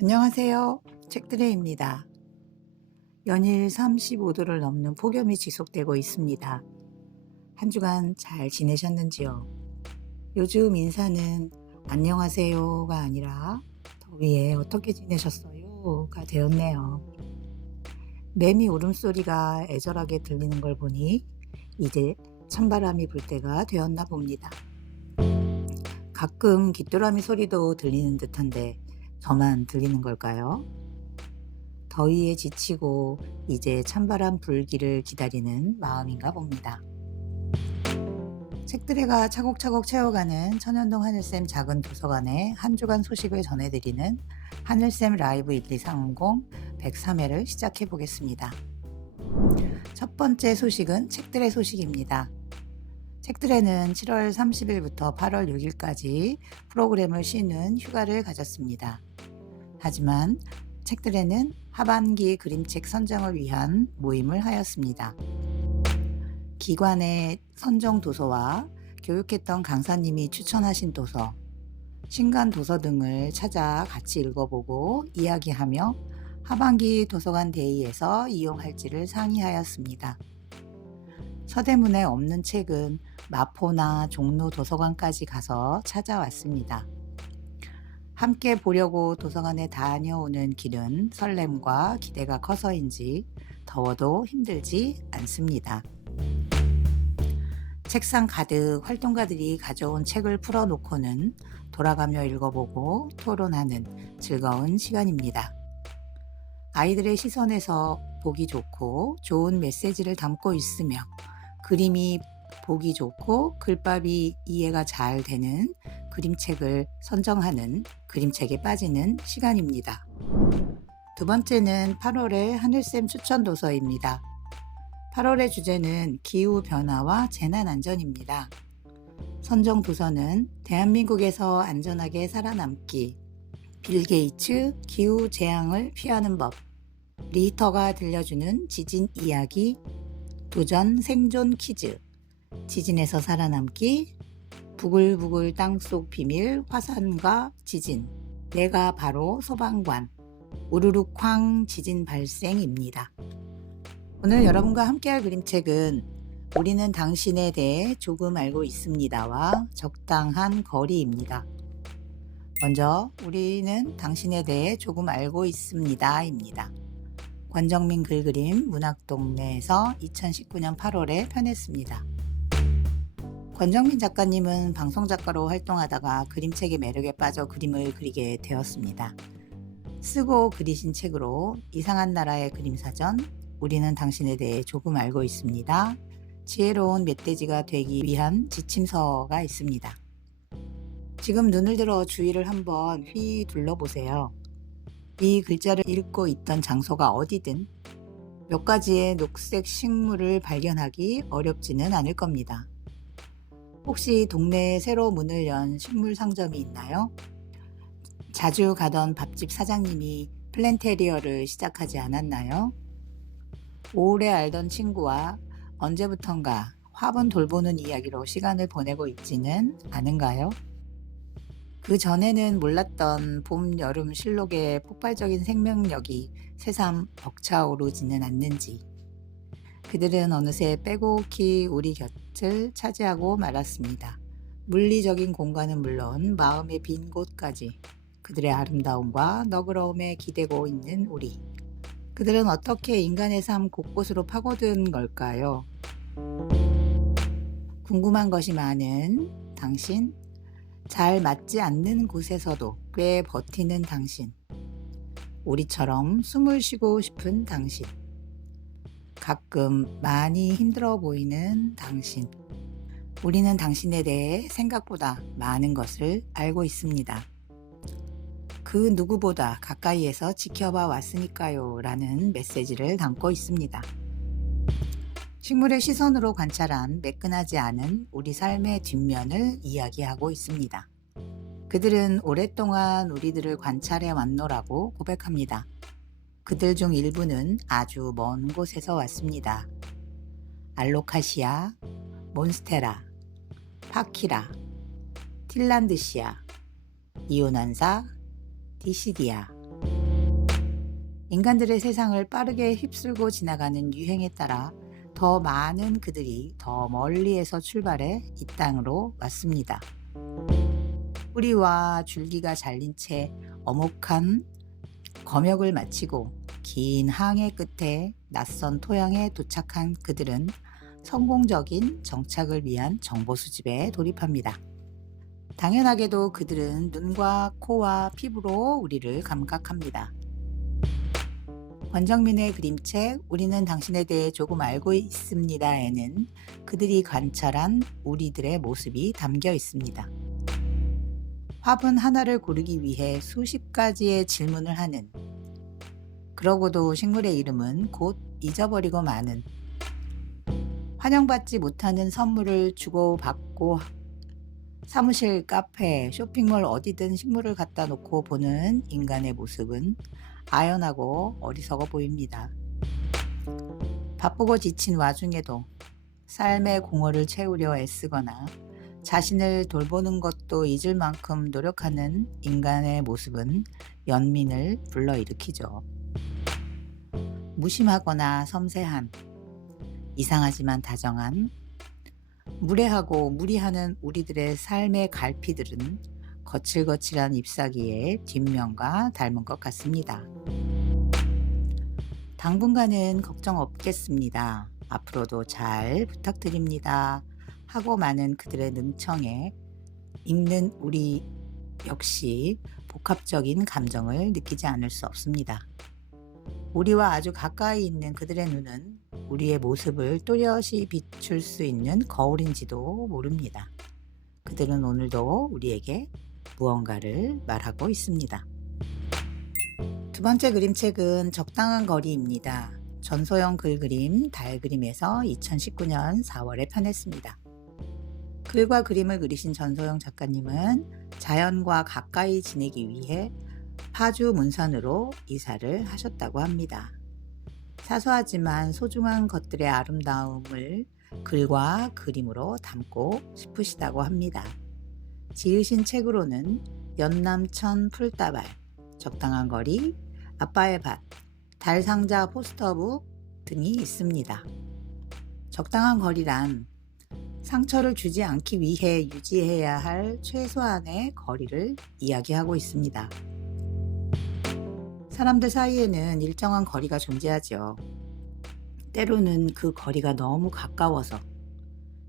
안녕하세요. 책드레입니다. 연일 35도를 넘는 폭염이 지속되고 있습니다. 한 주간 잘 지내셨는지요? 요즘 인사는 안녕하세요가 아니라 더위에 어떻게 지내셨어요?가 되었네요. 매미 울음소리가 애절하게 들리는 걸 보니 이제 찬바람이 불 때가 되었나 봅니다. 가끔 귀뚜라미 소리도 들리는 듯한데 저만 들리는 걸까요? 더위에 지치고 이제 찬바람 불기를 기다리는 마음인가 봅니다. 책들이가 차곡차곡 채워가는 천연동 하늘쌤 작은 도서관의 한 주간 소식을 전해드리는 하늘쌤 라이브 1230 103회를 시작해 보겠습니다. 첫 번째 소식은 책들의 소식입니다. 책들에는 7월 30일부터 8월 6일까지 프로그램을 쉬는 휴가를 가졌습니다. 하지만 책들에는 하반기 그림책 선정을 위한 모임을 하였습니다. 기관의 선정 도서와 교육했던 강사님이 추천하신 도서, 신간 도서 등을 찾아 같이 읽어보고 이야기하며 하반기 도서관 데이에서 이용할지를 상의하였습니다. 서대문에 없는 책은 마포나 종로 도서관까지 가서 찾아왔습니다. 함께 보려고 도서관에 다녀오는 길은 설렘과 기대가 커서인지 더워도 힘들지 않습니다. 책상 가득 활동가들이 가져온 책을 풀어놓고는 돌아가며 읽어보고 토론하는 즐거운 시간입니다. 아이들의 시선에서 보기 좋고 좋은 메시지를 담고 있으며 그림이 보기 좋고 글밥이 이해가 잘 되는 그림책을 선정하는 그림책에 빠지는 시간입니다. 두 번째는 8월의 하늘쌤 추천 도서입니다. 8월의 주제는 기후변화와 재난안전입니다. 선정 도서는 대한민국에서 안전하게 살아남기, 빌 게이츠 기후재앙을 피하는 법, 리히터가 들려주는 지진 이야기, 도전 생존 퀴즈, 지진에서 살아남기, 부글부글 땅속 비밀 화산과 지진, 내가 바로 소방관, 우르르 쾅 지진 발생입니다. 오늘 여러분과 함께할 그림책은 우리는 당신에 대해 조금 알고 있습니다와 적당한 거리입니다. 먼저 우리는 당신에 대해 조금 알고 있습니다입니다. 권정민 글그림 문학동네에서 2019년 8월에 펴냈습니다. 권정민 작가님은 방송작가로 활동하다가 그림책의 매력에 빠져 그림을 그리게 되었습니다. 쓰고 그리신 책으로 이상한 나라의 그림사전, 우리는 당신에 대해 조금 알고 있습니다. 지혜로운 멧돼지가 되기 위한 지침서가 있습니다. 지금 눈을 들어 주위를 한번 휘 둘러보세요. 이 글자를 읽고 있던 장소가 어디든 몇 가지의 녹색 식물을 발견하기 어렵지는 않을 겁니다. 혹시 동네에 새로 문을 연 식물 상점이 있나요? 자주 가던 밥집 사장님이 플랜테리어를 시작하지 않았나요? 오래 알던 친구와 언제부턴가 화분 돌보는 이야기로 시간을 보내고 있지는 않은가요? 그 전에는 몰랐던 봄, 여름 실록의 폭발적인 생명력이 새삼 벅차오르지는 않는지 그들은 어느새 빼곡히 우리 곁을 차지하고 말았습니다. 물리적인 공간은 물론 마음의 빈 곳까지 그들의 아름다움과 너그러움에 기대고 있는 우리. 그들은 어떻게 인간의 삶 곳곳으로 파고든 걸까요? 궁금한 것이 많은 당신, 잘 맞지 않는 곳에서도 꽤 버티는 당신, 우리처럼 숨을 쉬고 싶은 당신, 가끔 많이 힘들어 보이는 당신. 우리는 당신에 대해 생각보다 많은 것을 알고 있습니다. 그 누구보다 가까이에서 지켜봐 왔으니까요 라는 메시지를 담고 있습니다. 식물의 시선으로 관찰한 매끈하지 않은 우리 삶의 뒷면을 이야기하고 있습니다. 그들은 오랫동안 우리들을 관찰해 왔노라고 고백합니다. 그들 중 일부는 아주 먼 곳에서 왔습니다. 알로카시아, 몬스테라, 파키라, 틸란드시아, 이오난사, 디시디아. 인간들의 세상을 빠르게 휩쓸고 지나가는 유행에 따라 더 많은 그들이 더 멀리에서 출발해 이 땅으로 왔습니다. 뿌리와 줄기가 잘린 채 어목한 검역을 마치고 긴 항해 끝에 낯선 토양에 도착한 그들은 성공적인 정착을 위한 정보 수집에 돌입합니다. 당연하게도 그들은 눈과 코와 피부로 우리를 감각합니다. 권정민의 그림책 우리는 당신에 대해 조금 알고 있습니다에는 그들이 관찰한 우리들의 모습이 담겨 있습니다. 화분 하나를 고르기 위해 수십 가지의 질문을 하는, 그러고도 식물의 이름은 곧 잊어버리고 마는, 환영받지 못하는 선물을 주고받고 사무실, 카페, 쇼핑몰 어디든 식물을 갖다 놓고 보는 인간의 모습은 아연하고 어리석어 보입니다. 바쁘고 지친 와중에도 삶의 공허를 채우려 애쓰거나 자신을 돌보는 것도 잊을 만큼 노력하는 인간의 모습은 연민을 불러일으키죠. 무심하거나 섬세한, 이상하지만 다정한, 무례하고 무리하는 우리들의 삶의 갈피들은 거칠거칠한 잎사귀의 뒷면과 닮은 것 같습니다. 당분간은 걱정 없겠습니다. 앞으로도 잘 부탁드립니다. 하고 많은 그들의 능청에 읽는 우리 역시 복합적인 감정을 느끼지 않을 수 없습니다. 우리와 아주 가까이 있는 그들의 눈은 우리의 모습을 또렷이 비출 수 있는 거울인지도 모릅니다. 그들은 오늘도 우리에게 무언가를 말하고 있습니다. 두 번째 그림책은 적당한 거리입니다. 전소영 글그림 달그림에서 2019년 4월에 편했습니다. 글과 그림을 그리신 전소영 작가님은 자연과 가까이 지내기 위해 파주 문산으로 이사를 하셨다고 합니다. 사소하지만 소중한 것들의 아름다움을 글과 그림으로 담고 싶으시다고 합니다. 지으신 책으로는 연남천 풀다발, 적당한 거리, 아빠의 밭, 달상자 포스터북 등이 있습니다. 적당한 거리란 상처를 주지 않기 위해 유지해야 할 최소한의 거리를 이야기하고 있습니다. 사람들 사이에는 일정한 거리가 존재하죠. 때로는 그 거리가 너무 가까워서,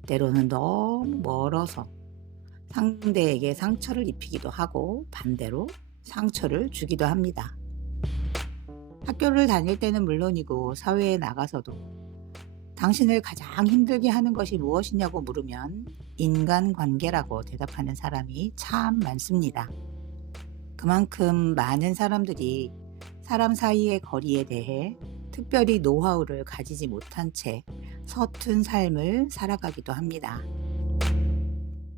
때로는 너무 멀어서 상대에게 상처를 입히기도 하고 반대로 상처를 주기도 합니다. 학교를 다닐 때는 물론이고 사회에 나가서도 당신을 가장 힘들게 하는 것이 무엇이냐고 물으면 인간관계라고 대답하는 사람이 참 많습니다. 그만큼 많은 사람들이 사람 사이의 거리에 대해 특별히 노하우를 가지지 못한 채 서툰 삶을 살아가기도 합니다.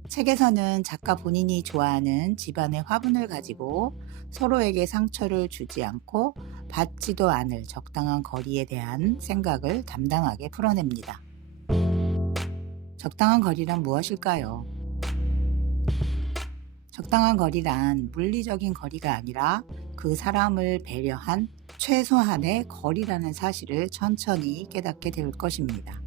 책에서는 작가 본인이 좋아하는 집안의 화분을 가지고 서로에게 상처를 주지 않고 받지도 않을 적당한 거리에 대한 생각을 담담하게 풀어냅니다. 적당한 거리란 무엇일까요? 적당한 거리란 물리적인 거리가 아니라 그 사람을 배려한 최소한의 거리라는 사실을 천천히 깨닫게 될 것입니다.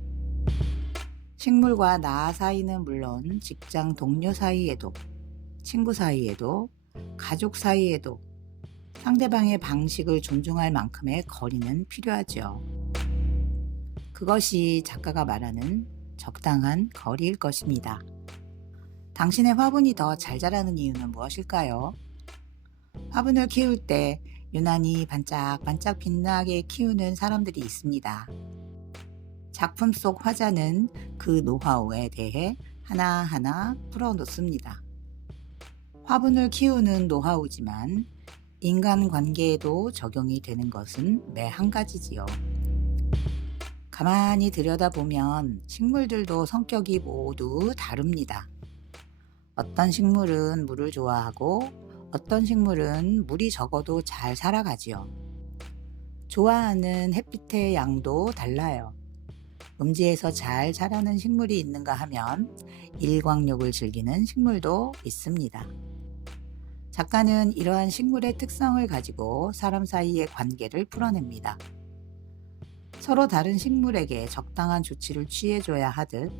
식물과 나 사이는 물론 직장 동료 사이에도, 친구 사이에도, 가족 사이에도 상대방의 방식을 존중할 만큼의 거리는 필요하죠. 그것이 작가가 말하는 적당한 거리일 것입니다. 당신의 화분이 더 잘 자라는 이유는 무엇일까요? 화분을 키울 때 유난히 반짝반짝 빛나게 키우는 사람들이 있습니다. 작품 속 화자는 그 노하우에 대해 하나하나 풀어놓습니다. 화분을 키우는 노하우지만 인간관계에도 적용이 되는 것은 매 한 가지지요. 가만히 들여다보면 식물들도 성격이 모두 다릅니다. 어떤 식물은 물을 좋아하고 어떤 식물은 물이 적어도 잘 살아가지요. 좋아하는 햇빛의 양도 달라요. 음지에서 잘 자라는 식물이 있는가 하면 일광욕을 즐기는 식물도 있습니다. 작가는 이러한 식물의 특성을 가지고 사람 사이의 관계를 풀어냅니다. 서로 다른 식물에게 적당한 조치를 취해줘야 하듯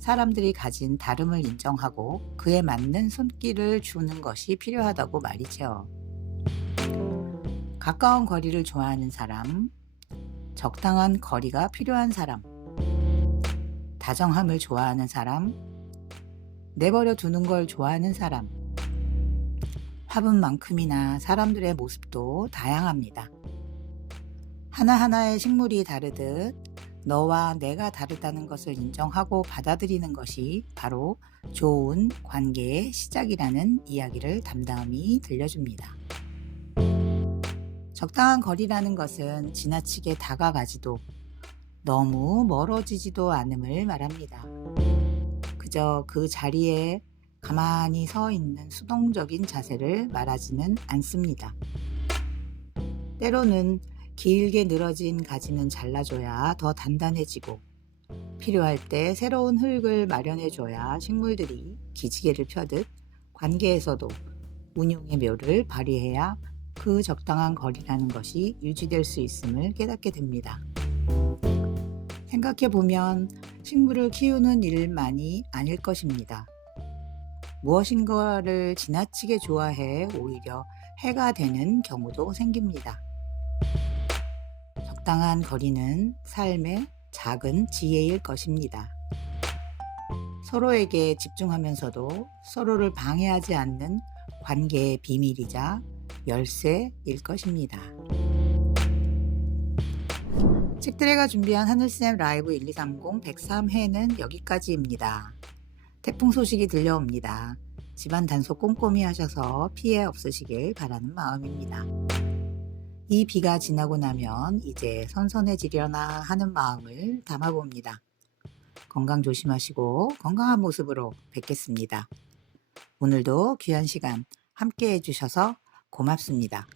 사람들이 가진 다름을 인정하고 그에 맞는 손길을 주는 것이 필요하다고 말이죠. 가까운 거리를 좋아하는 사람, 적당한 거리가 필요한 사람, 다정함을 좋아하는 사람, 내버려 두는 걸 좋아하는 사람. 화분만큼이나 사람들의 모습도 다양합니다. 하나하나의 식물이 다르듯 너와 내가 다르다는 것을 인정하고 받아들이는 것이 바로 좋은 관계의 시작이라는 이야기를 담담히 들려줍니다. 적당한 거리라는 것은 지나치게 다가가지도 너무 멀어지지도 않음을 말합니다. 그저 그 자리에 가만히 서 있는 수동적인 자세를 말하지는 않습니다. 때로는 길게 늘어진 가지는 잘라줘야 더 단단해지고 필요할 때 새로운 흙을 마련해줘야 식물들이 기지개를 펴듯 관계에서도 운용의 묘를 발휘해야 그 적당한 거리라는 것이 유지될 수 있음을 깨닫게 됩니다. 생각해보면 식물을 키우는 일만이 아닐 것입니다. 무엇인가를 지나치게 좋아해 오히려 해가 되는 경우도 생깁니다. 적당한 거리는 삶의 작은 지혜일 것입니다. 서로에게 집중하면서도 서로를 방해하지 않는 관계의 비밀이자 열쇠일 것입니다. 책드레가 준비한 하늘쌤 라이브 1230 103회는 여기까지입니다. 태풍 소식이 들려옵니다. 집안 단속 꼼꼼히 하셔서 피해 없으시길 바라는 마음입니다. 이 비가 지나고 나면 이제 선선해지려나 하는 마음을 담아봅니다. 건강 조심하시고 건강한 모습으로 뵙겠습니다. 오늘도 귀한 시간 함께 해주셔서 고맙습니다.